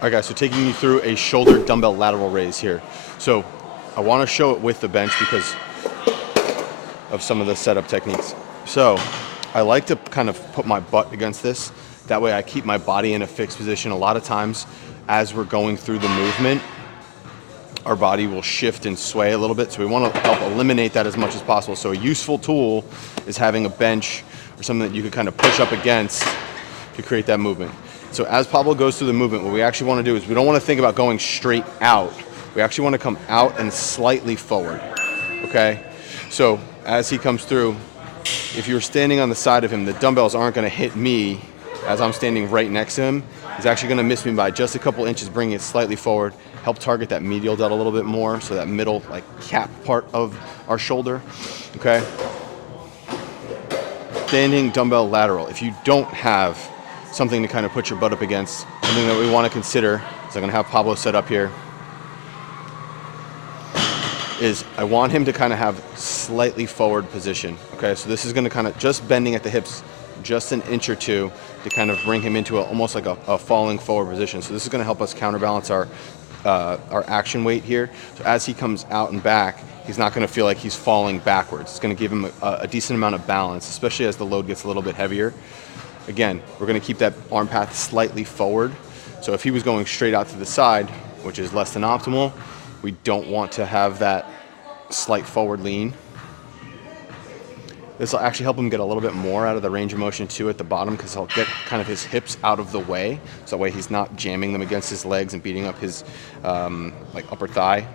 All right guys, so taking you through a shoulder dumbbell lateral raise here. So I want to show it with the bench because of some of the setup techniques. So I like to kind of put my butt against this. That way I keep my body in a fixed position. A lot of times as we're going through the movement, our body will shift and sway a little bit. So we want to help eliminate that as much as possible. So a useful tool is having a bench or something that you could kind of push up against to create that movement. So as Pablo goes through the movement, what we actually want to do is we don't want to think about going straight out. We actually want to come out and slightly forward, okay? So as he comes through, if you're standing on the side of him, the dumbbells aren't going to hit me as I'm standing right next to him. He's actually going to miss me by just a couple inches, bringing it slightly forward, help target that medial delt a little bit more, so that middle like cap part of our shoulder, okay? Standing dumbbell lateral. If you don't have something to kind of put your butt up against, something that we want to consider, is I'm going to have Pablo set up here, is I want him to kind of have slightly forward position. Okay, so this is going to kind of just bending at the hips just an inch or two to kind of bring him into almost like a falling forward position. So this is going to help us counterbalance our action weight here. So as he comes out and back, he's not going to feel like he's falling backwards. It's going to give him a decent amount of balance, especially as the load gets a little bit heavier. Again, we're going to keep that arm path slightly forward. So if he was going straight out to the side, which is less than optimal, we don't want to have that slight forward lean. This will actually help him get a little bit more out of the range of motion too at the bottom, because he'll get kind of his hips out of the way. So that way he's not jamming them against his legs and beating up his like upper thigh